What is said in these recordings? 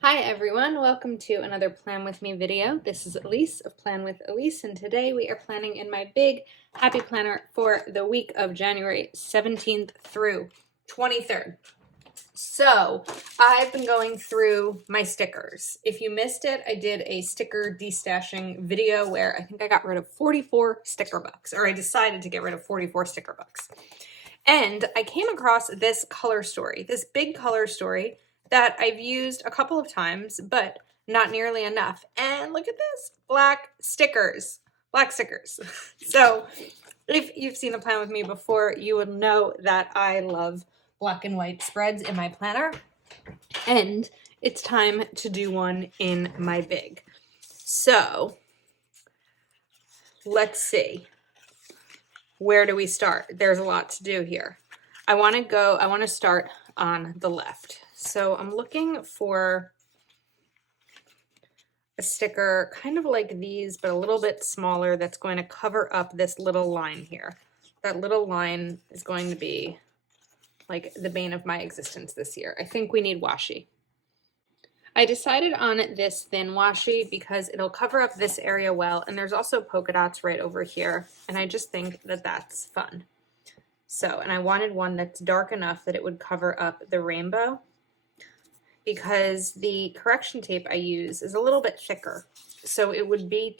Hi everyone, welcome to another Plan With Me video. This is Elise of Plan With Elise, and today we are planning in my big happy planner for the week of January 17th through 23rd. So I've been going through my stickers. If you missed it, I did a sticker destashing video where I think I got rid of 44 sticker books, or I decided to get rid of 44 sticker books. And I came across this color story, this big color story that I've used a couple of times, but not nearly enough. And look at this, black stickers. So if you've seen the plan with me before, you would know that I love black and white spreads in my planner. And it's time to do one in my big. So let's see. Where do we start? There's a lot to do here. I want to start on the left. So I'm looking for a sticker kind of like these, but a little bit smaller, that's going to cover up this little line here. That little line is going to be like the bane of my existence this year. I think we need washi. I decided on this thin washi because it'll cover up this area well, and there's also polka dots right over here, and I just think that that's fun. So, and I wanted one that's dark enough that it would cover up the rainbow, because the correction tape I use is a little bit thicker, so it would be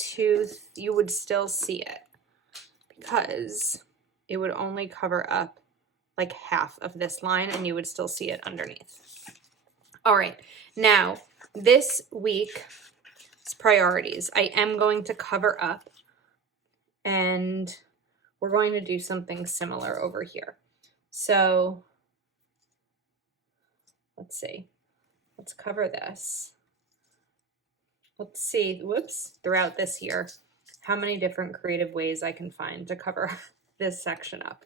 you would still see it, because it would only cover up like half of this line and you would still see it underneath. All right, now this week's priorities, I am going to cover up, and we're going to do something similar over here. So let's see. Let's cover this. Let's see, throughout this year, how many different creative ways I can find to cover this section up.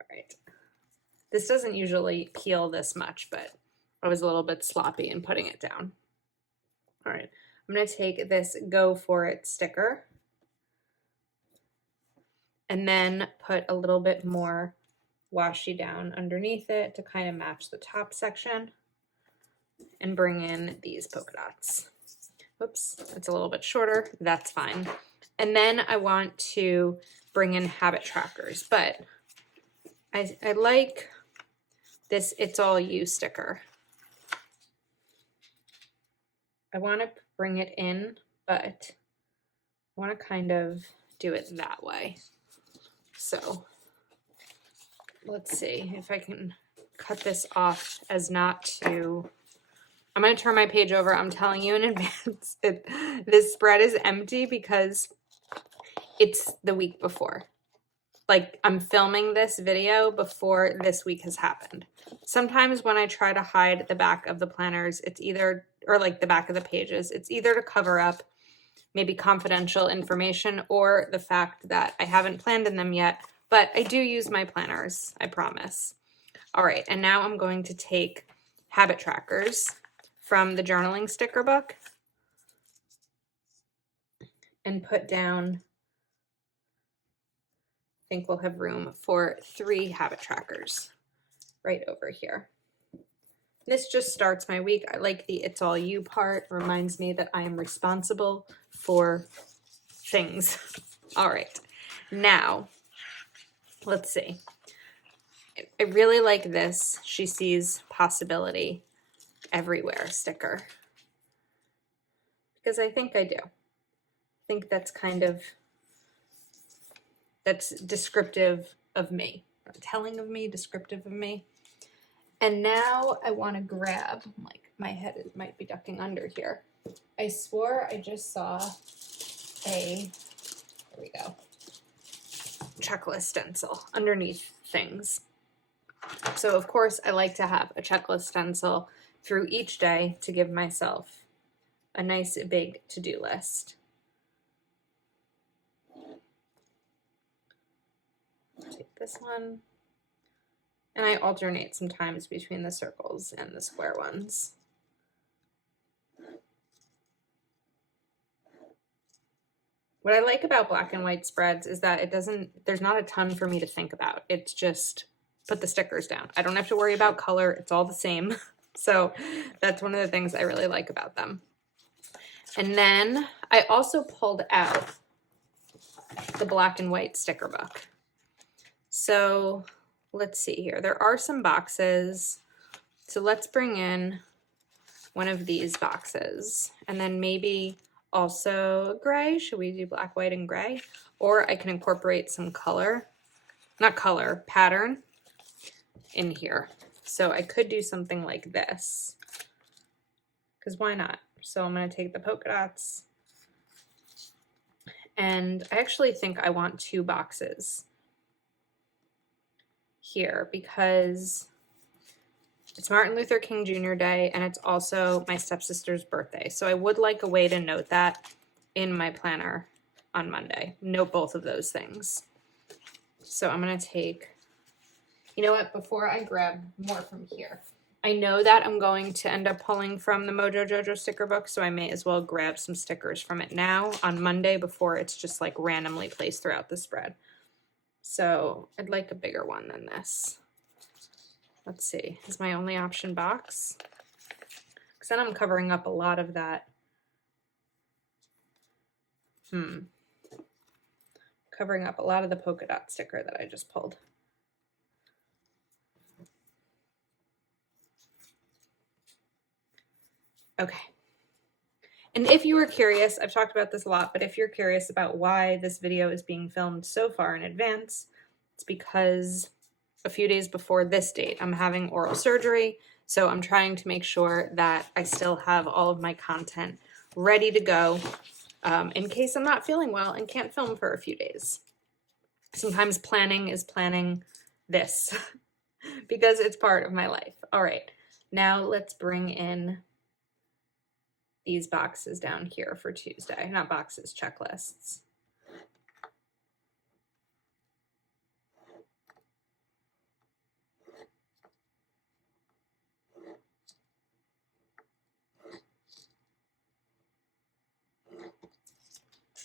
All right. This doesn't usually peel this much, but I was a little bit sloppy in putting it down. All right, I'm going to take this Go For It sticker and then put a little bit more washi down underneath it to kind of match the top section, and bring in these polka dots. Whoops, it's a little bit shorter, that's fine. And then I want to bring in habit trackers, but I like this It's All You sticker. I want to bring it in, but I want to kind of do it that way. So let's see if I can cut this off as not to... I'm going to turn my page over. I'm telling you in advance, this spread is empty because it's the week before. Like, I'm filming this video before this week has happened. Sometimes when I try to hide the back of the planners, it's either, or like the back of the pages, it's either to cover up maybe confidential information or the fact that I haven't planned in them yet, but I do use my planners, I promise. All right, and now I'm going to take habit trackers from the journaling sticker book and put down, I think we'll have room for 3 habit trackers right over here. This just starts my week. I like the It's All You part. It reminds me that I am responsible for things. All right, now let's see. I really like this She Sees Possibility Everywhere sticker, because I think I do. I think that's that's descriptive of me, telling of me, descriptive of me. And now I want to grab, like, my head might be ducking under here. I swore I just saw there we go, checklist stencil underneath things. So of course I like to have a checklist stencil through each day to give myself a nice big to-do list. Take this one, and I alternate sometimes between the circles and the square ones. What I like about black and white spreads is that there's not a ton for me to think about. It's just put the stickers down. I don't have to worry about color. It's all the same. So that's one of the things I really like about them. And then I also pulled out the black and white sticker book. So let's see here. There are some boxes. So let's bring in one of these boxes, and then maybe also gray. Should we do black, white, and gray? Or I can incorporate some color, not color, pattern in here. So I could do something like this, because why not? So I'm going to take the polka dots, and I actually think I want 2 boxes here because it's Martin Luther King Jr. Day, and it's also my stepsister's birthday. So I would like a way to note that in my planner on Monday. Note both of those things. So I'm going to take, you know what, before I grab more from here, I know that I'm going to end up pulling from the Mojo Jojo sticker book, so I may as well grab some stickers from it now on Monday before it's just like randomly placed throughout the spread. So I'd like a bigger one than this. Let's see, is my only option box? Because then I'm covering up a lot of that. Covering up a lot of the polka dot sticker that I just pulled. Okay. And if you were curious, I've talked about this a lot, but if you're curious about why this video is being filmed so far in advance, it's because a few days before this date, I'm having oral surgery. So I'm trying to make sure that I still have all of my content ready to go in case I'm not feeling well and can't film for a few days. Sometimes planning is planning this because it's part of my life. All right, now let's bring in these boxes down here for Tuesday. Not boxes, checklists.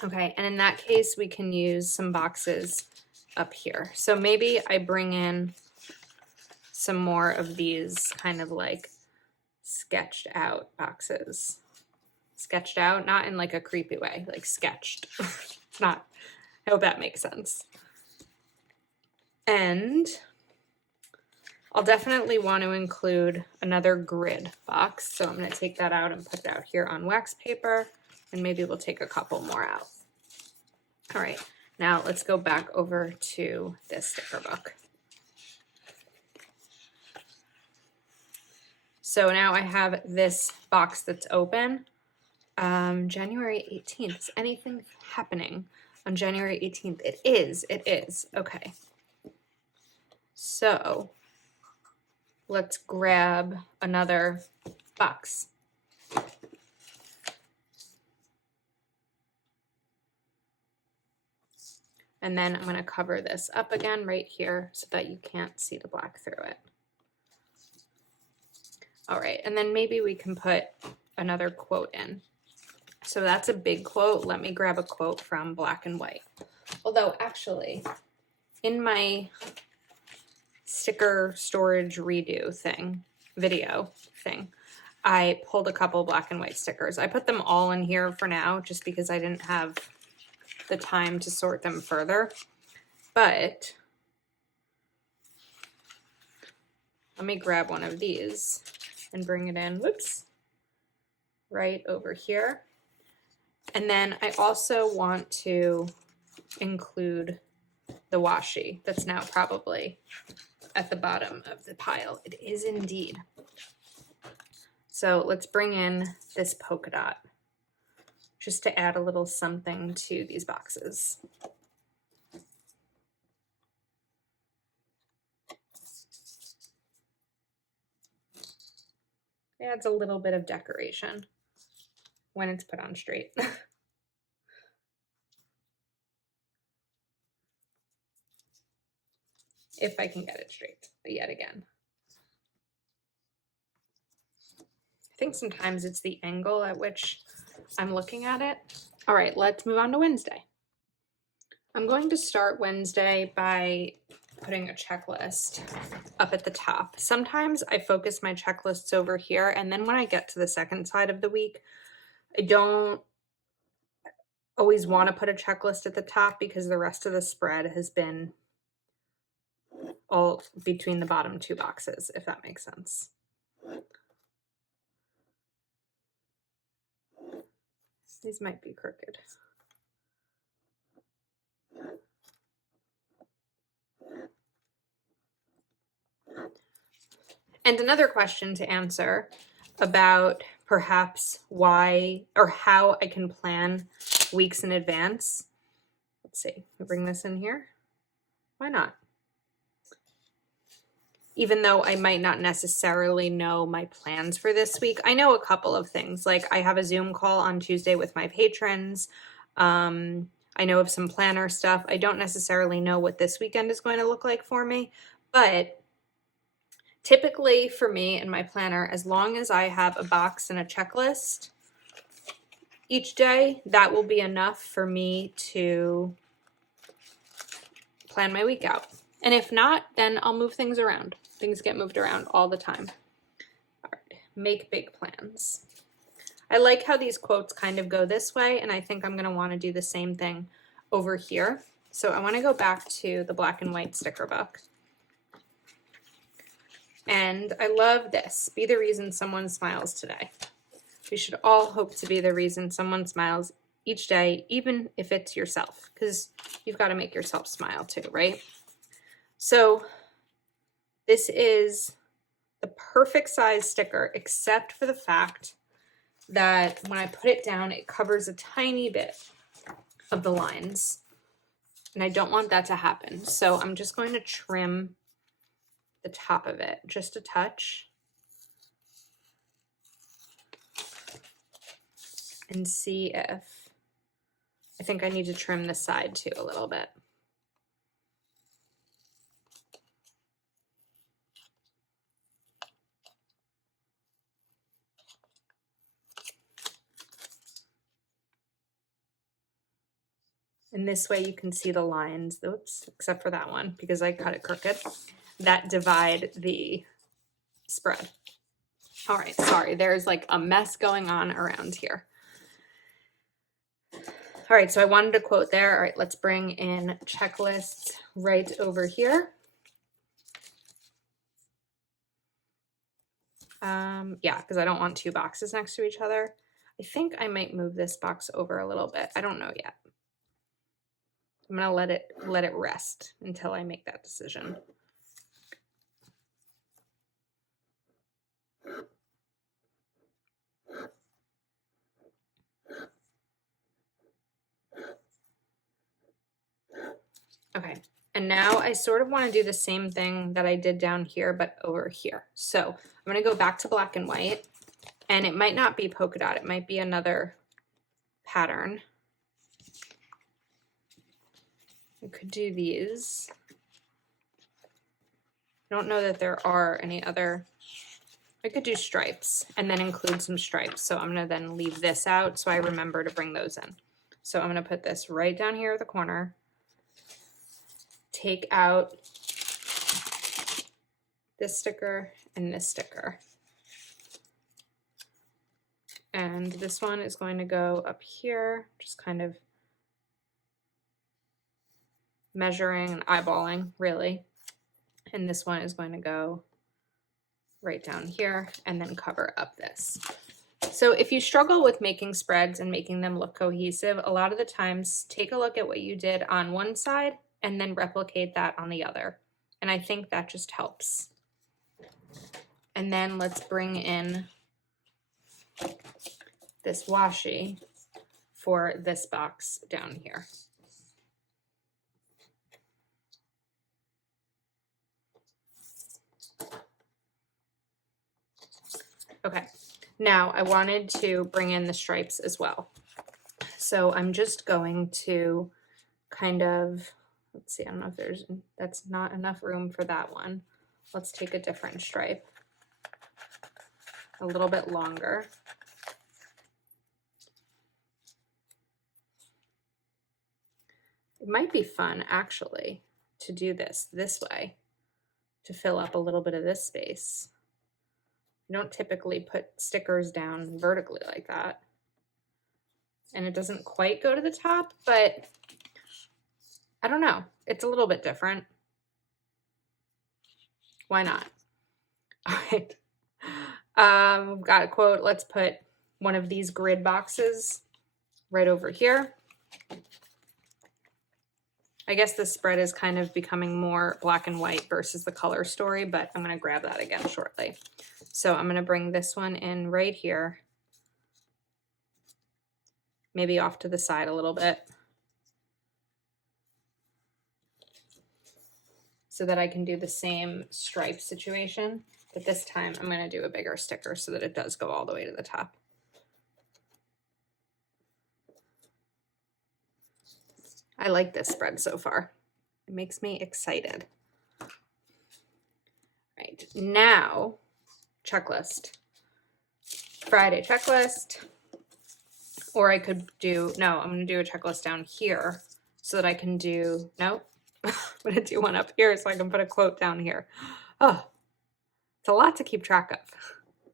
Okay, and in that case, we can use some boxes up here. So maybe I bring in some more of these kind of like sketched out boxes. Sketched out, not in like a creepy way, like sketched. Not, I hope that makes sense. And I'll definitely want to include another grid box. So I'm going to take that out and put it out here on wax paper. And maybe we'll take a couple more out. All right, now let's go back over to this sticker book. So now I have this box that's open. January 18th. Is anything happening on January 18th? It is. Okay. So let's grab another box. And then I'm going to cover this up again right here so that you can't see the black through it. All right, and then maybe we can put another quote in. So that's a big quote. Let me grab a quote from Black and White. Although actually, in my sticker storage redo video thing, I pulled a couple black and white stickers. I put them all in here for now just because I didn't have the time to sort them further. But let me grab one of these and bring it in, whoops, right over here. And then I also want to include the washi that's now probably at the bottom of the pile. It is indeed. So let's bring in this polka dot just to add a little something to these boxes. It adds a little bit of decoration when it's put on straight. If I can get it straight, yet again. I think sometimes it's the angle at which I'm looking at it. All right, let's move on to Wednesday. I'm going to start Wednesday by putting a checklist up at the top. Sometimes I focus my checklists over here, and then when I get to the second side of the week, I don't always want to put a checklist at the top because the rest of the spread has been all between the bottom two boxes, if that makes sense. These might be crooked. And another question to answer about perhaps why or how I can plan weeks in advance. Let's see, we bring this in here. Why not? Even though I might not necessarily know my plans for this week, I know a couple of things. Like I have a Zoom call on Tuesday with my patrons. I know of some planner stuff. I don't necessarily know what this weekend is going to look like for me, but typically for me and my planner, as long as I have a box and a checklist each day, that will be enough for me to plan my week out. And if not, then I'll move things around. Things get moved around all the time. All right, make big plans. I like how these quotes kind of go this way, and I think I'm going to want to do the same thing over here. So I want to go back to the black and white sticker book. And I love this. Be the reason someone smiles today. We should all hope to be the reason someone smiles each day, even if it's yourself, because you've got to make yourself smile too, right? So this is the perfect size sticker, except for the fact that when I put it down, it covers a tiny bit of the lines, and I don't want that to happen. So I'm just going to trim the top of it just a touch and see if I think I need to trim the side too a little bit. And this way you can see the lines, oops, except for that one because I cut it crooked, that divide the spread. All right, sorry, there's like a mess going on around here. All right, so I wanted to quote there. All right, let's bring in checklists right over here. Yeah, because I don't want two boxes next to each other. I think I might move this box over a little bit. I don't know yet. I'm gonna let it rest until I make that decision. Okay, and now I sort of want to do the same thing that I did down here, but over here. So I'm going to go back to black and white, and it might not be polka dot. It might be another pattern. I could do these. I don't know that there are any other. I could do stripes and then include some stripes. So I'm going to then leave this out so I remember to bring those in. So I'm going to put this right down here at the corner. Take out this sticker and this sticker. And this one is going to go up here, just kind of measuring and eyeballing, really. And this one is going to go right down here and then cover up this. So if you struggle with making spreads and making them look cohesive, a lot of the times take a look at what you did on one side and then replicate that on the other. And I think that just helps. And then let's bring in this washi for this box down here. Okay, now I wanted to bring in the stripes as well. So I'm just going to kind of, let's see, I don't know if that's not enough room for that one. Let's take a different stripe, a little bit longer. It might be fun actually to do this way to fill up a little bit of this space. You don't typically put stickers down vertically like that. And it doesn't quite go to the top, but I don't know. It's a little bit different. Why not? All right. We've got a quote. Let's put one of these grid boxes right over here. I guess this spread is kind of becoming more black and white versus the color story, but I'm going to grab that again shortly. So I'm going to bring this one in right here, maybe off to the side a little bit, so that I can do the same stripe situation, but this time I'm going to do a bigger sticker so that it does go all the way to the top. I like this spread so far. It makes me excited. Right, now, checklist. Friday checklist. Or I could do, no, I'm going to do a checklist down here so that I can do, no, I'm going to do one up here so I can put a quote down here. Oh, it's a lot to keep track of.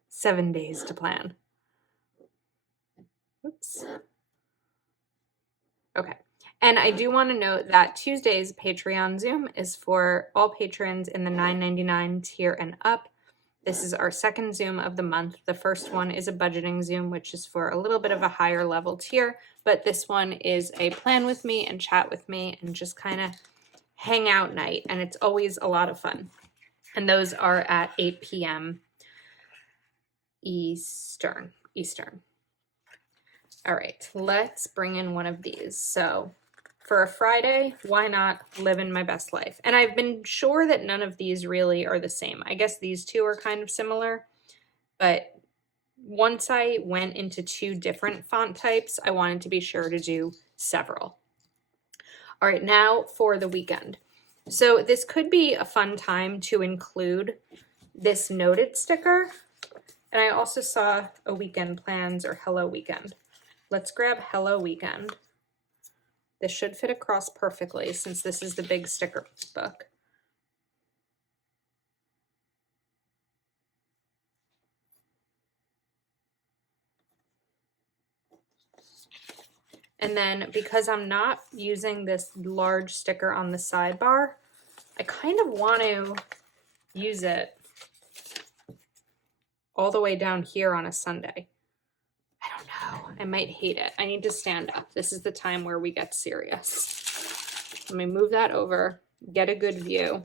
7 days to plan. Oops. Okay. And I do want to note that Tuesday's Patreon Zoom is for all patrons in the $9.99 tier and up. This is our second Zoom of the month. The first one is a budgeting Zoom, which is for a little bit of a higher level tier, but this one is a plan with me and chat with me and just kind of hang out night, and it's always a lot of fun. And those are at 8 p.m. Eastern. All right, let's bring in one of these. So for a Friday, why not living my best life? And I've been sure that none of these really are the same. I guess these two are kind of similar, but once I went into 2 different font types, I wanted to be sure to do several. All right, now for the weekend. So this could be a fun time to include this noted sticker. And I also saw a weekend plans or hello weekend. Let's grab hello weekend. This should fit across perfectly since this is the big sticker book. And then because I'm not using this large sticker on the sidebar, I kind of want to use it all the way down here on a Sunday. I don't know. I might hate it. I need to stand up. This is the time where we get serious. Let me move that over, get a good view.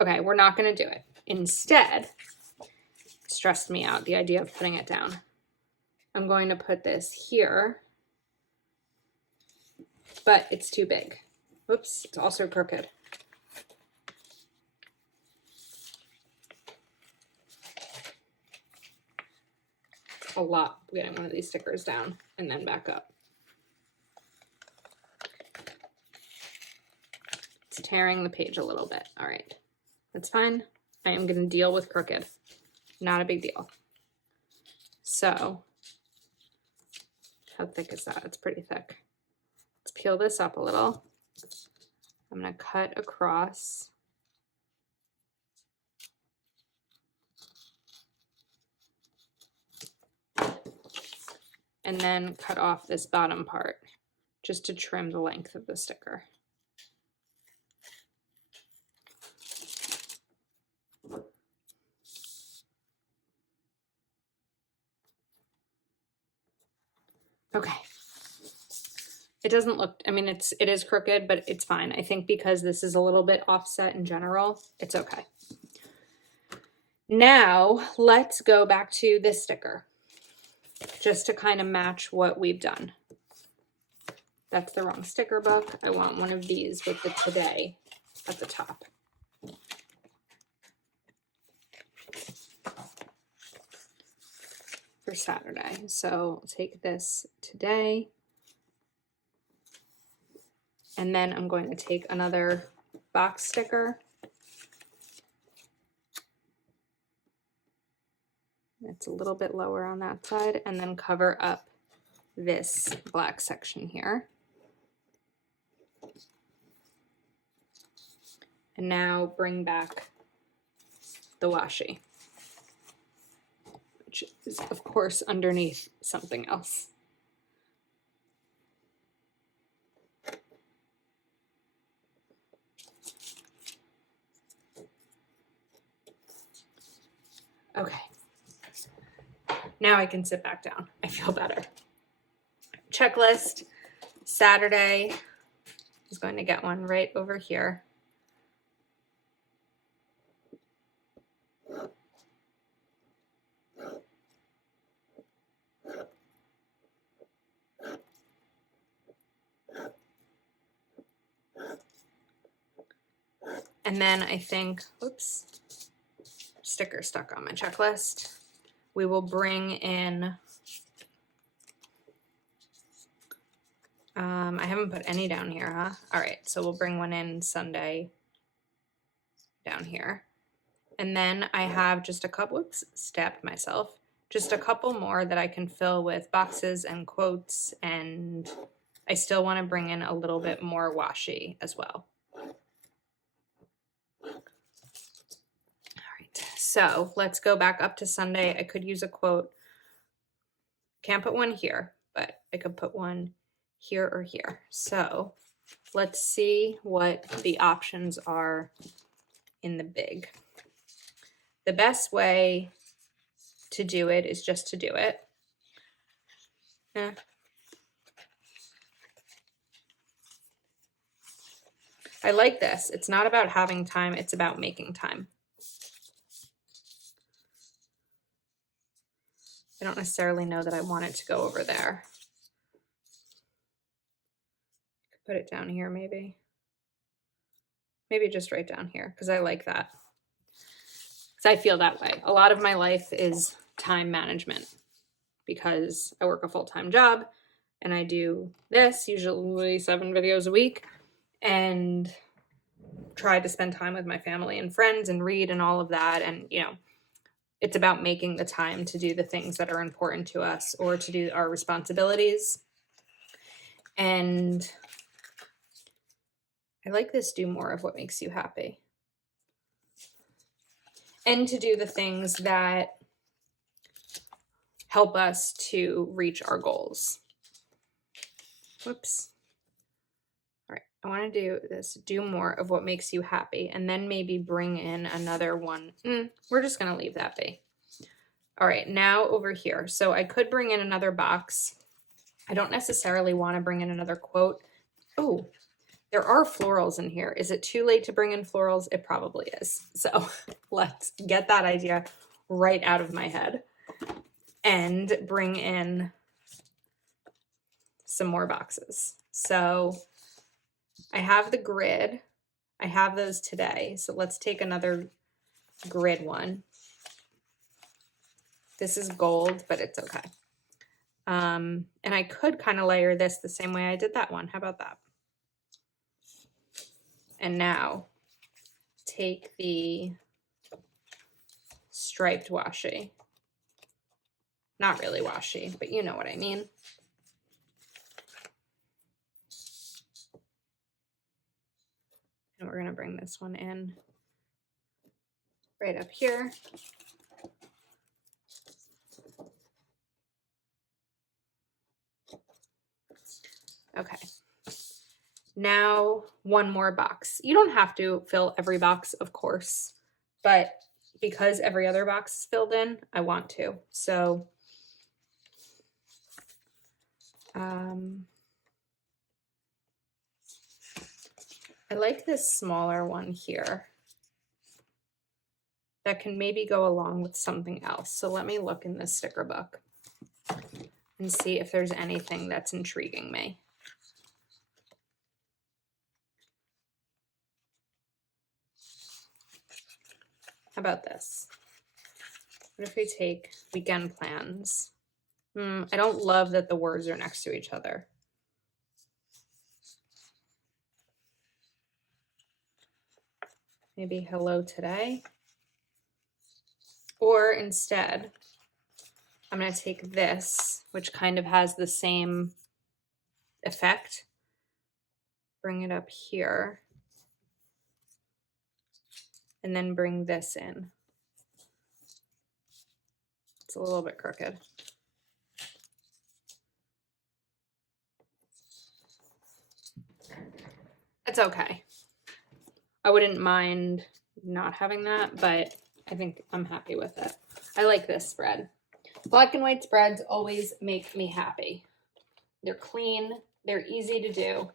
Okay, we're not going to do it. Instead, it stressed me out, the idea of putting it down. I'm going to put this here, but it's too big. Whoops, it's also crooked. A lot getting one of these stickers down and then back up. It's tearing the page a little bit. All right, that's fine. I am going to deal with crooked. Not a big deal. So, how thick is that? It's pretty thick. Let's peel this up a little. I'm going to cut across. And then cut off this bottom part just to trim the length of the sticker. Okay. It doesn't look, I mean, it is crooked, but it's fine. I think because this is a little bit offset in general, it's okay. Now let's go back to this sticker just to kind of match what we've done. That's the wrong sticker book. I want one of these with the today at the top. For Saturday. So I'll take this today. And then I'm going to take another box sticker. It's a little bit lower on that side, and then cover up this black section here. And now bring back the washi, which is of course underneath something else. Okay, now I can sit back down. I feel better. Checklist, Saturday is going to get one right over here. And then I think, oops, sticker stuck on my checklist. We will bring in, I haven't put any down here, huh? All right, so we'll bring one in Sunday down here. And then I have just a couple, whoops, stabbed myself, just a couple more that I can fill with boxes and quotes, and I still want to bring in a little bit more washi as well. So let's go back up to Sunday. I could use a quote. Can't put one here, but I could put one here or here. So let's see what the options are in the big. The best way to do it is just to do it. I like this. It's not about having time, it's about making time. I don't necessarily know that I want it to go over there. Put it down here maybe. Maybe just right down here because I like that. Because I feel that way. A lot of my life is time management because I work a full-time job and I do this, usually 7 videos a week, and try to spend time with my family and friends and read and all of that. And, you know, it's about making the time to do the things that are important to us or to do our responsibilities. And I like this, do more of what makes you happy. And to do the things that help us to reach our goals. Whoops. All right, I want to do this, do more of what makes you happy, and then maybe bring in another one. We're just going to leave that be. All right, now over here. So I could bring in another box. I don't necessarily want to bring in another quote. Oh, there are florals in here. Is it too late to bring in florals? It probably is. So let's get that idea right out of my head and bring in some more boxes. So I have the grid. I have those today. So let's take another grid one. This is gold, but it's okay. And I could kind of layer this the same way I did that one. How about that? And now take the striped washi. Not really washi, but you know what I mean. And we're going to bring this one in right up here. Okay. Now one more box. You don't have to fill every box, of course, but because every other box is filled in, I want to. So I like this smaller one here that can maybe go along with something else. So let me look in this sticker book and see if there's anything that's intriguing me. How about this? What if we take weekend plans? I don't love that the words are next to each other. Maybe hello today. Or instead, I'm going to take this, which kind of has the same effect. Bring it up here. and then bring this in. It's a little bit crooked. It's okay. I wouldn't mind not having that, but I think I'm happy with it. I like this spread. Black and white spreads always make me happy. They're clean, they're easy to do,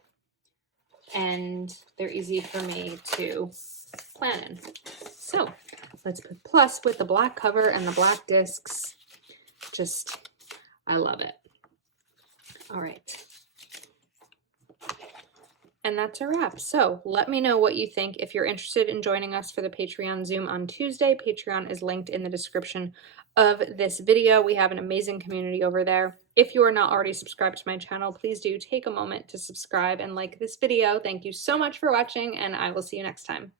and they're easy for me to plan in. So let's put plus with the black cover and the black discs. Just, I love it. All right. And that's a wrap. So let me know what you think. If you're interested in joining us for the Patreon Zoom on Tuesday, Patreon is linked in the description of this video. We have an amazing community over there. If you are not already subscribed to my channel, please do take a moment to subscribe and like this video. Thank you so much for watching, and I will see you next time.